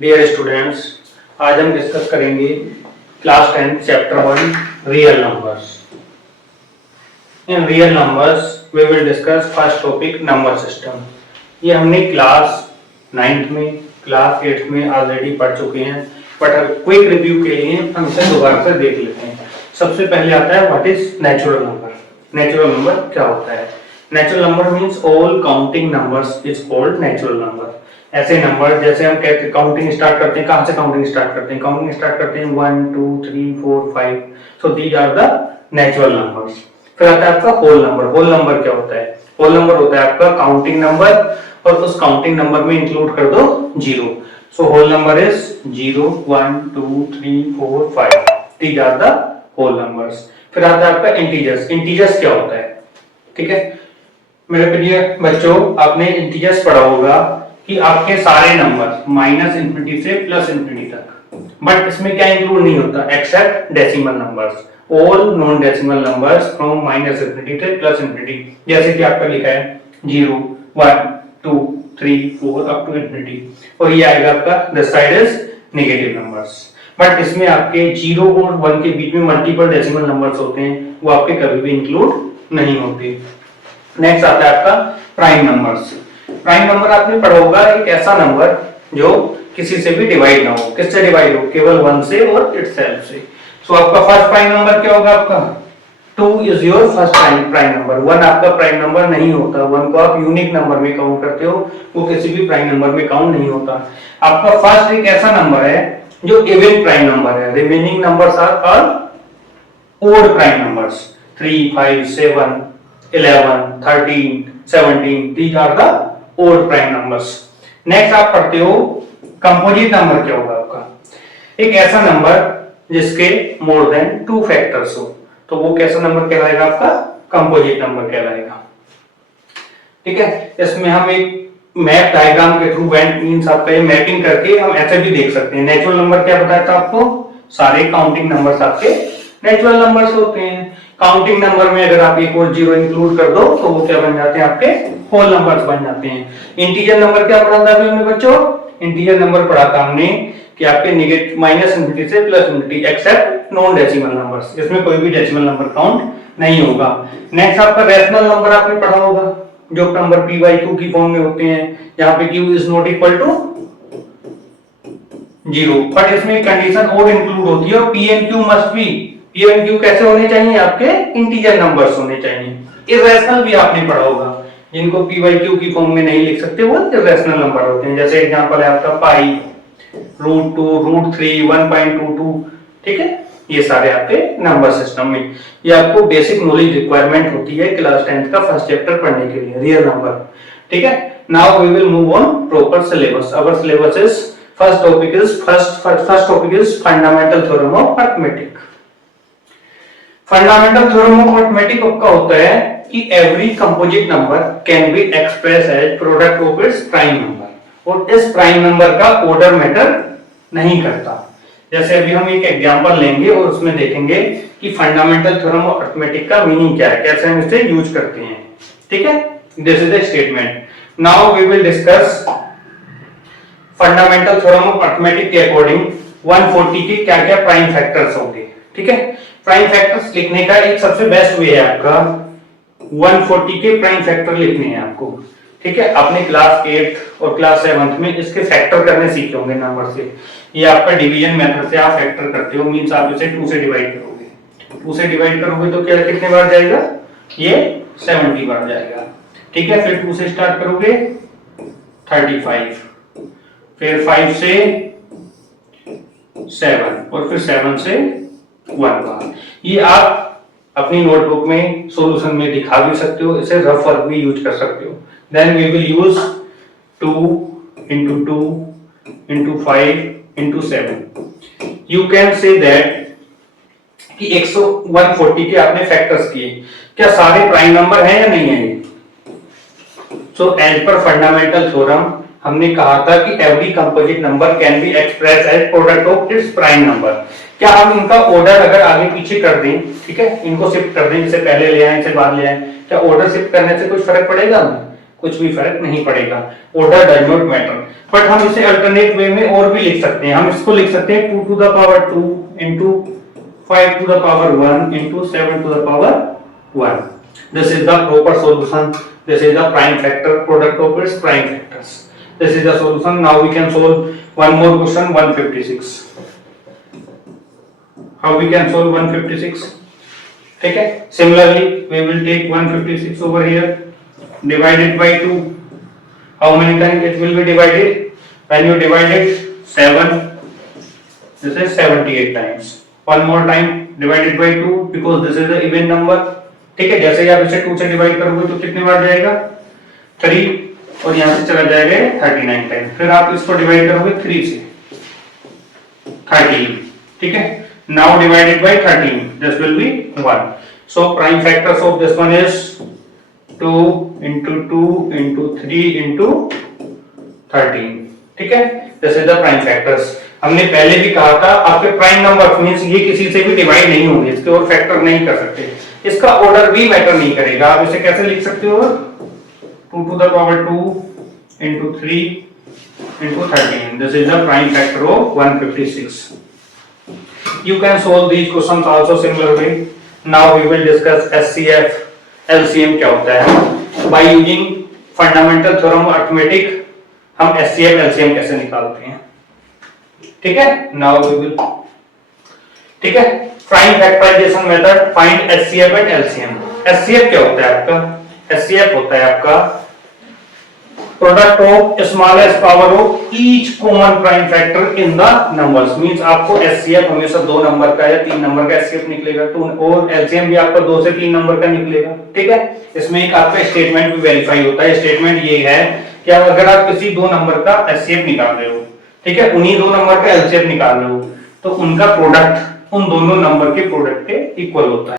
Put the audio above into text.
Dear students, आज हम discuss करेंगे class 10 chapter 1 real numbers. In real numbers we will discuss first topic number system. ये हमने class 9th में, class 8th में ऑलरेडी पढ़ चुके हैं, बट क्विक रिव्यू के लिए हम इसे दोबारा से देख लेते हैं। सबसे पहले आता है what is natural number. Natural number क्या होता है? Natural number means all counting numbers is called natural number. ऐसे नंबर जैसे हम कहते हैं काउंटिंग स्टार्ट करते हैं, कहां से काउंटिंग स्टार्ट करते हैं? काउंटिंग स्टार्ट करते हैं 1 2 3 4 5। So these are the natural numbers. फिर आता है आपका होल नंबर। होल नंबर क्या होता है? होल नंबर होता है आपका काउंटिंग नंबर और उस काउंटिंग नंबर में इंक्लूड कर दो 0। So whole number is 0 1 2 3 4 5। These are the whole numbers. फिर आता है आपका इंटीजर्स। इंटीजर्स क्या होता है? ठीक है मेरे प्रिय बच्चों, आपने इंटीजर्स पढ़ा होगा कि आपके सारे नंबर माइनस इंफिनिटी से प्लस इंफिनिटी तक, बट इसमें क्या इंक्लूड नहीं होता? Except decimal numbers. All non decimal numbers from minus infinity से प्लस इंफिनिटी, जैसे कि आपका लिखा है 0 1 2 3 4 अप टू इंफिनिटी, और ये आएगा आपका this side is negative numbers. But इसमें आपके 0 और 1 के बीच में मल्टीपल डेसिमल नंबर्स होते हैं, वो आपके कभी भी इंक्लूड नहीं होते। नेक्स्ट आता है आपका प्राइम नंबर्स। प्राइम नंबर आपने पढ़ा होगा, एक ऐसा नंबर जो किसी से भी डिवाइड ना हो। किससे डिवाइड हो? केवल 1 से और इटसेल्फ से। सो आपका फर्स्ट प्राइम नंबर क्या होगा? आपका 2 is your first prime number. 1 आपका प्राइम नंबर नहीं होता। 1 को आप यूनिक नंबर में काउंट करते हो, वो किसी भी प्राइम नंबर में काउंट नहीं होता। आपका फर्स्ट एक ऐसा नंबर है जो इवन प्राइम नंबर है। Remaining numbers are all odd prime numbers. 3 5 7 11 13 17, these are the odd prime numbers. Next आप पढ़ते हो कंपोजिट नंबर। क्या होगा आपका? एक ऐसा नंबर जिसके मोर देन 2 फैक्टर्स हो, तो वो कैसा नंबर कहलाएगा? आपका कंपोजिट नंबर कहलाएगा। ठीक है, इसमें हम एक मैप डायग्राम के थ्रू मींस आपका ये मैपिंग करके हम ऐसे भी देख सकते हैं। नेचुरल नंबर क्या बताया था आपको? सारे काउंटिंग नंबर्स आपके नेचुरल नंबर्स होते हैं। काउंटिंग नंबर में अगर आप एक और 0 इंक्लूड कर दो तो वो क्या बन जाते हैं? आपके होल नंबर्स बन जाते हैं। इंटीजर नंबर क्या पढ़ा था अभी हमने बच्चों? इंटीजर नंबर पढ़ा था हमने कि आपके नेगेटिव माइनस इंफिनिटी से plus infinity except non decimal numbers. इसमें कोई भी डेसिमल नंबर काउंट नहीं होगा। नेक्स्ट आपका रैशनल नंबर आपने पढ़ा होगा, जो नंबर p by q की फॉर्म में होते हैं, जहां पे q is not equal to 0, but इसमें कंडीशन और इंक्लूड होती है, और p and q must be. p and q कैसे होने चाहिए? आपके इंटीजर नंबर्स होने चाहिए। इररेशनल भी आपने पढ़ा होगा, जिनको p by q की फॉर्म में नहीं लिख सकते वो इररेशनल नंबर होते हैं। जैसे एग्जांपल है आपका पाई, √2 √3 1.22। ठीक है, ये सारे आपके नंबर सिस्टम में, ये आपको बेसिक नॉलेज रिक्वायरमेंट होती है क्लास 10th का फर्स्ट चैप्टर पढ़ने के लिए, रियल नंबर। ठीक है, now we will move on proper syllabus. Our syllabus is first topic is fundamental theorem of arithmetic. Fundamental theorem of arithmetic का होता है कि every composite number can be express as product of its prime number, और इस prime number का order matter नहीं करता। जैसे अभी हम एक एग्जांपल लेंगे और उसमें देखेंगे कि फंडामेंटल थ्योरम ऑफ अरिथमेटिक का मीनिंग क्या है, कैसे हम इसे यूज करते हैं। ठीक है, this is the statement. Now we will discuss fundamental theorem of arithmetic के अकॉर्डिंग 140 के क्या क्या प्राइम फैक्टर्स होंगे। ठीक है, प्राइम फैक्टर्स लिखने का एक सबसे बेस्ट वे है आपका 140 के प्राइम फैक्टर लिखने हैं आपको। ठीक है, आपने क्लास 8 और क्लास 7 में इसके फैक्टर करने सीखे होंगे नंबर से। ये आपका डिवीजन मेथड से आप फैक्टर करते हो, मींस आप इसे 2 से डिवाइड करोगे। 2 से डिवाइड करोगे तो क्या कितने बार जाएगा? ये 70 बार जाएगा। ठीक है, फिर 2 से स्टार्ट करोगे 35, फिर 5 से 7, और फिर 7 से 1 बार। ये आप अपनी नोटबुक में सॉल्यूशन में दिखा भी सकते हो, इसे रफ वर्क भी यूज कर सकते हो। Then we will use 2 into 2 into 5 into 7। You can say that कि 140 के आपने फैक्टर्स किए, क्या सारे प्राइम नंबर हैं या नहीं है? So as per fundamental theorem हमने कहा था कि every composite number can be express as product of its prime number. क्या हम इनका ऑर्डर अगर आगे पीछे कर दें, ठीक है, इनको शिफ्ट कर दें, इसे पहले ले आए इसे बाद ले आए, क्या ऑर्डर शिफ्ट करने से कुछ फर्क पड़ेगा? हमें कुछ भी फर्क नहीं पड़ेगा, order does not matter. But हम इसे अल्टरनेट वे में और भी लिख सकते हैं, हम इसको लिख सकते हैं 2 to the power 2 into 5 to the power 1 into 7 to the power 1. This is the proper solution. This is the prime factor, product of its prime factors. This is the solution. Now we can solve one more question, 156. How we can solve 156? ठीक है, similarly we will take 156 over here, divide it by 2. How many times it will be divided? When you divide it 7, this is 78 times. One more time, divided by 2 because this is the even number. ठीक है, जैसे ही आप इसे 2 से divide करोगे तो कितने बार जाएगा? 3, और यहाँ से चला जाएगा 39 टाइम। फिर आप इसको डिवाइड करोगे 3 से 13, ठीक है। Now divided by 13, this will be 1. So prime factors of this one is 2 into 2 into 3 into 13, ठीक है। This is the prime factors. हमने पहले भी कहा था आपके प्राइम नंबर मींस ये किसी से भी डिवाइड नहीं होंगे, इसके और फैक्टर नहीं कर सकते, इसका ऑर्डर भी मैटर नहीं करेगा। आप इसे कैसे लिख सकते हो? 2 to the power 2 into 3 into 13. This is the prime factor of 156. You can solve these questions also similar way. Now we will discuss SCF, LCM क्या होता है। By using fundamental theorem of arithmetic हम SCF, LCM कैसे निकालते हैं, ठीक है। Now we will, ठीक है, prime factorization method, find SCF and LCM. SCF क्या होता है आपका? SCF होता है आपका product of smallest power of each common prime factor in the numbers. Means आपको एचसीएफ हमेशा 2 नंबर का या 3 नंबर का एचसीएफ निकलेगा, तो और एलसीएम भी आपका 2 से 3 नंबर का निकलेगा, ठीक है। इसमें एक आपका स्टेटमेंट भी वेरीफाई होता है। स्टेटमेंट ये है कि अगर आप किसी 2 नंबर का एचसीएफ निकाल रहे हो, ठीक है, उन्हीं 2 नंबर का एलसीएफ निकाल रहे हो, तो उनका प्रोडक्ट उन दोनों नंबर के प्रोडक्ट के इक्वल होता है।